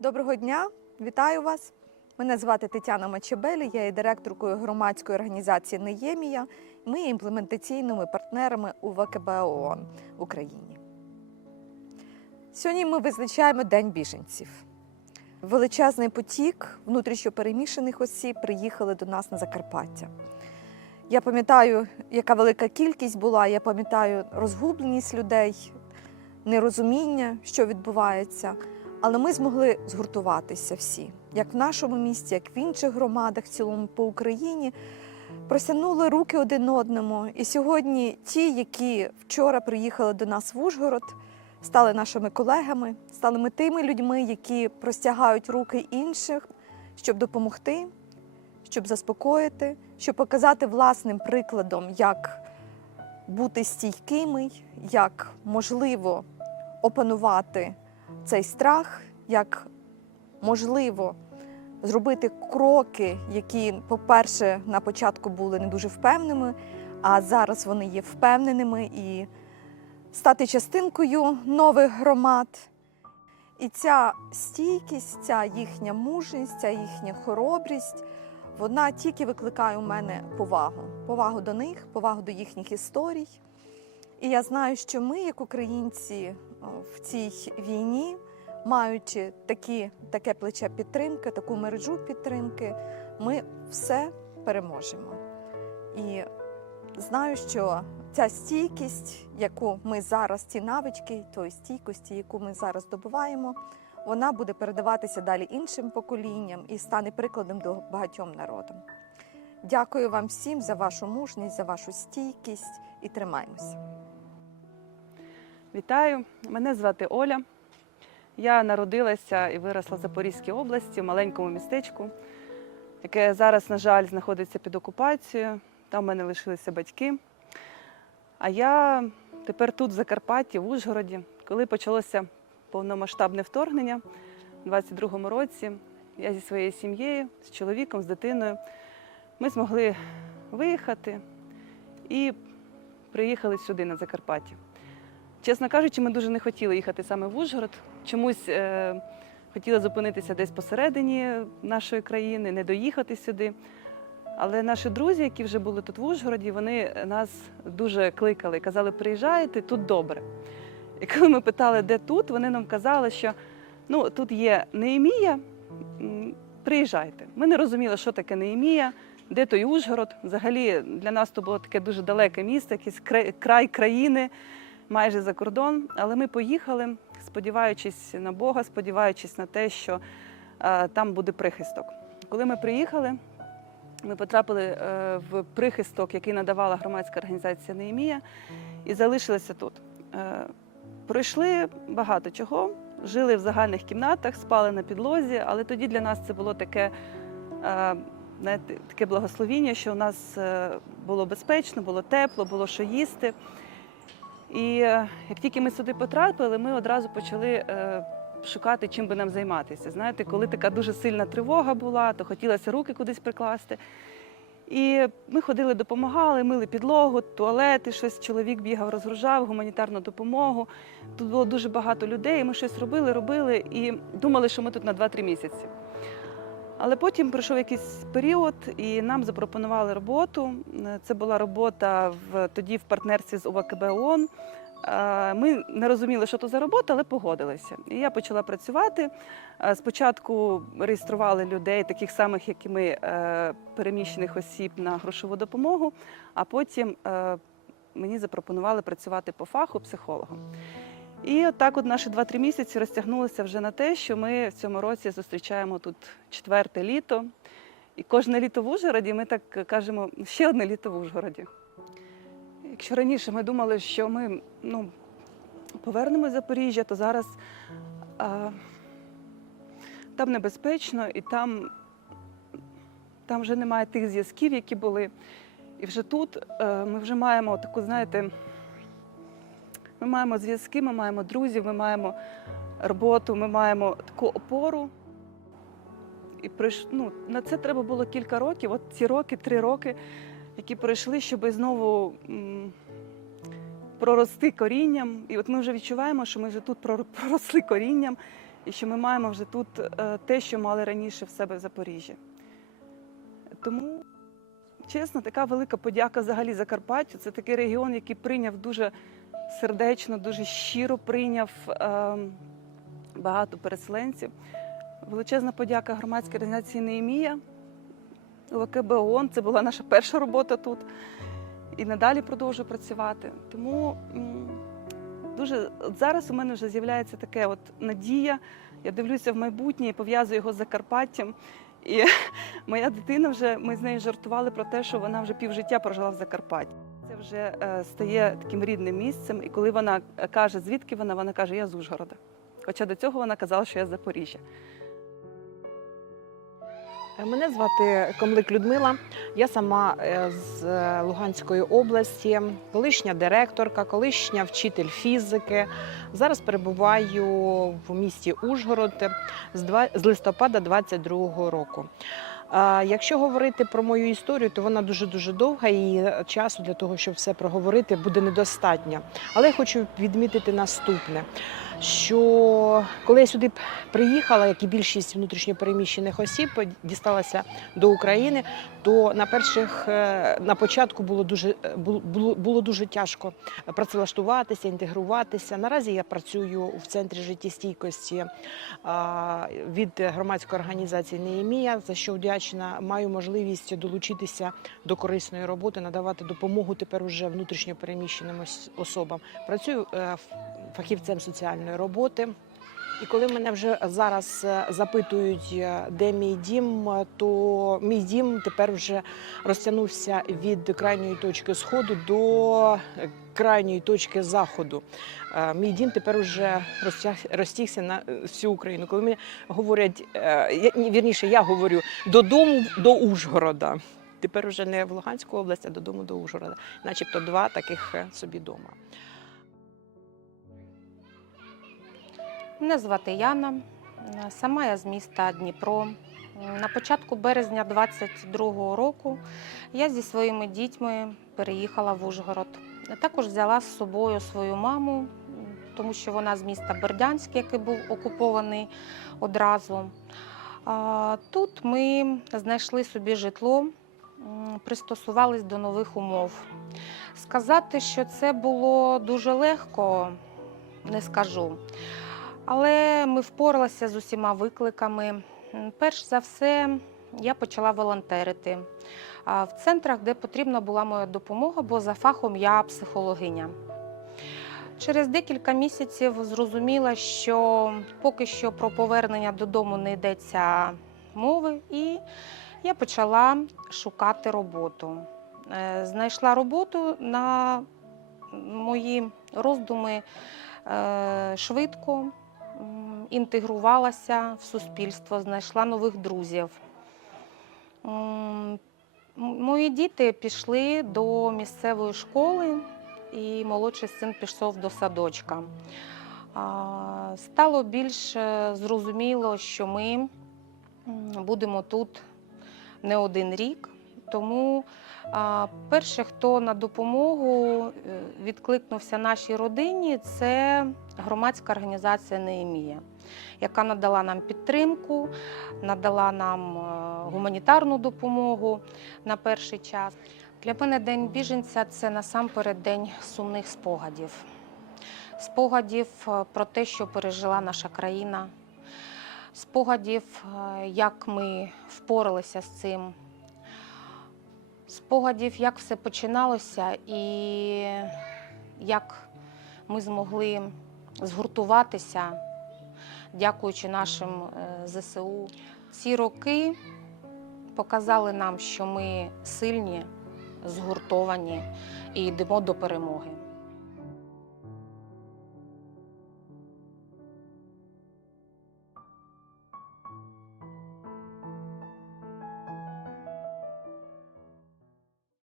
Доброго дня, вітаю вас. Мене звати Тетяна Мачебелі, я є директоркою громадської організації Неємія. Ми є імплементаційними партнерами у ВКБ ООН в Україні. Сьогодні ми визначаємо День біженців. Величезний потік внутрішньопереміщених осіб приїхали до нас на Закарпаття. Я пам'ятаю, яка велика кількість була, я пам'ятаю розгубленість людей, нерозуміння, що відбувається. Але ми змогли згуртуватися всі, як в нашому місті, як в інших громадах, в цілому по Україні, простягнули руки один одному. І сьогодні ті, які вчора приїхали до нас в Ужгород, стали нашими колегами, стали ми тими людьми, які простягають руки інших, щоб допомогти, щоб заспокоїти, щоб показати власним прикладом, як бути стійкими, як можливо опанувати цей страх, як можливо зробити кроки, які, по-перше, на початку були не дуже впевненими, а зараз вони є впевненими і стати частинкою нових громад. І ця стійкість, ця їхня мужність, ця їхня хоробрість, вона тільки викликає у мене повагу. Повагу до них, повагу до їхніх історій. І я знаю, що ми, як українці, в цій війні, маючи такі, таке плече підтримки, таку мережу підтримки, ми все переможемо. І знаю, що ця стійкість, яку ми зараз, ці навички, тої стійкості, яку ми зараз здобуваємо, вона буде передаватися далі іншим поколінням і стане прикладом до багатьом народам. Дякую вам всім за вашу мужність, за вашу стійкість і тримаємося. Вітаю, мене звати Оля. Я народилася і виросла в Запорізькій області, в маленькому містечку, яке зараз, на жаль, знаходиться під окупацією. Там в мене лишилися батьки. А я тепер тут, в Закарпатті, в Ужгороді, коли почалося повномасштабне вторгнення у 22-му році, я зі своєю сім'єю, з чоловіком, з дитиною, ми змогли виїхати і приїхали сюди, на Закарпаття. Чесно кажучи, ми дуже не хотіли їхати саме в Ужгород. Чомусь е, хотіли зупинитися десь посередині нашої країни, не доїхати сюди. Але наші друзі, які вже були тут в Ужгороді, вони нас дуже кликали, казали, приїжджайте, тут добре. І коли ми питали, де тут, вони нам казали, що ну, тут є Неемія, м, приїжджайте. Ми не розуміли, що таке Неемія, де той Ужгород. Взагалі для нас то було таке дуже далеке місто, якийсь край, країни майже за кордон. Але ми поїхали, сподіваючись на Бога, сподіваючись на те, що е, там буде прихисток. Коли ми приїхали, ми потрапили е, в прихисток, який надавала громадська організація Неємія, і залишилися тут. Е, пройшли багато чого, жили в загальних кімнатах, спали на підлозі, але тоді для нас це було таке. е, Знаєте, таке благословіння, що у нас було безпечно, було тепло, було що їсти. І як тільки ми сюди потрапили, ми одразу почали шукати, чим би нам займатися. Знаєте, коли така дуже сильна тривога була, то хотілося руки кудись прикласти. І ми ходили, допомагали, мили підлогу, туалети, щось чоловік бігав, розгружав, гуманітарну допомогу. Тут було дуже багато людей. Ми щось робили, робили і думали, що ми тут на 2-3 місяці. Але потім пройшов якийсь період, і нам запропонували роботу. Це була робота в тоді в партнерстві з ОВКБ ООН. Е, Ми не розуміли, що то за робота, але погодилися. І я почала працювати. Е, Спочатку реєстрували людей, таких самих, як і ми, е, переміщених осіб на грошову допомогу, а потім мені запропонували працювати по фаху психологом. І от так от наші 2-3 місяці розтягнулися вже на те, що ми в цьому році зустрічаємо тут четверте літо. І кожне літо в Ужгороді ми так кажемо, ще одне літо в Ужгороді. Якщо раніше ми думали, що ми ну, повернемось в Запоріжжя, то зараз а, там небезпечно і там, там вже немає тих зв'язків, які були. І вже тут е, ми вже маємо таку, знаєте, ми маємо зв'язки, ми маємо друзів, ми маємо роботу, ми маємо таку опору. І пройш... ну, на це треба було кілька років. От ці роки, три роки, які пройшли, щоб знову прорости корінням. І от ми вже відчуваємо, що ми вже тут прор- проросли корінням, і що ми маємо вже тут е, те, що мали раніше в себе в Запоріжжі. Тому, чесно, така велика подяка взагалі Закарпаттю. Це такий регіон, який прийняв дуже сердечно, дуже щиро прийняв е, багато переселенців. Величезна подяка громадській організації Неємія, ОВКБ ООН. Це була наша перша робота тут. І надалі продовжую працювати. Тому дуже от зараз у мене вже з'являється таке от надія. Я дивлюся в майбутнє і пов'язую його з Закарпаттям. І моя дитина вже ми з нею жартували про те, що вона вже півжиття прожила в Закарпатті. Це вже е, стає таким рідним місцем. І коли вона е, каже, звідки вона, вона каже, я з Ужгорода. Хоча до цього вона казала, що я з Запоріжжя. Мене звати Комлик Людмила. Я сама е, з е, Луганської області, колишня директорка, колишня вчитель фізики. Зараз перебуваю в місті Ужгород з листопада 22-го року. Якщо говорити про мою історію, то вона дуже дуже довга і часу для того, щоб все проговорити, буде недостатньо. Але я хочу відмітити наступне: що коли я сюди приїхала, як і більшість внутрішньопереміщених осіб, дісталася до України, то на перших е, на початку було дуже е, було, було дуже тяжко працевлаштуватися, інтегруватися. Наразі я працюю в центрі життєстійкості від громадської організації Неємія, за що вдячна. Маю можливість долучитися до корисної роботи, надавати допомогу тепер уже внутрішньо переміщеним особам. Працюю е, фахівцем соціальної роботи. І коли мене вже зараз е, запитують, е, де мій дім, е, то мій дім тепер вже розтягнувся від крайньої точки сходу до крайньої точки заходу. Мій дім тепер вже розтяг, розтягся на всю Україну. Коли мені говорять, вірніше, я говорю додому до Ужгорода. Тепер вже не в Луганську область, а додому до Ужгорода, начебто два таких собі дома. Мене звати Яна. Сама я з міста Дніпро. На початку березня 22-го року я зі своїми дітьми переїхала в Ужгород. Також взяла з собою свою маму, тому що вона з міста Бердянськ, який був окупований одразу. Тут ми знайшли собі житло, пристосувались до нових умов. Сказати, що це було дуже легко, не скажу. Але ми впоралися з усіма викликами. Перш за все, я почала волонтерити в центрах, де потрібна була моя допомога, бо за фахом я психологиня. Через декілька місяців зрозуміла, що поки що про повернення додому не йдеться мови, і я почала шукати роботу. Е, Знайшла роботу на мої роздуми е, швидко інтегрувалася в суспільство, знайшла нових друзів. Мої діти пішли до місцевої школи, і молодший син пішов до садочка. Стало більш е, зрозуміло, що ми будемо тут не один рік. Тому а, перше, хто на допомогу е, відкликнувся нашій родині, це громадська організація Неемія, яка надала нам підтримку, надала нам е, гуманітарну допомогу на перший час. Для мене День біженця це насамперед день сумних спогадів. Спогадів е, про те, що пережила наша країна, спогадів, як ми впоралися з цим, спогадів, як все починалося і як ми змогли згуртуватися, дякуючи нашим е, ЗСУ. Ці роки показали нам, що ми сильні, згуртовані і йдемо до перемоги.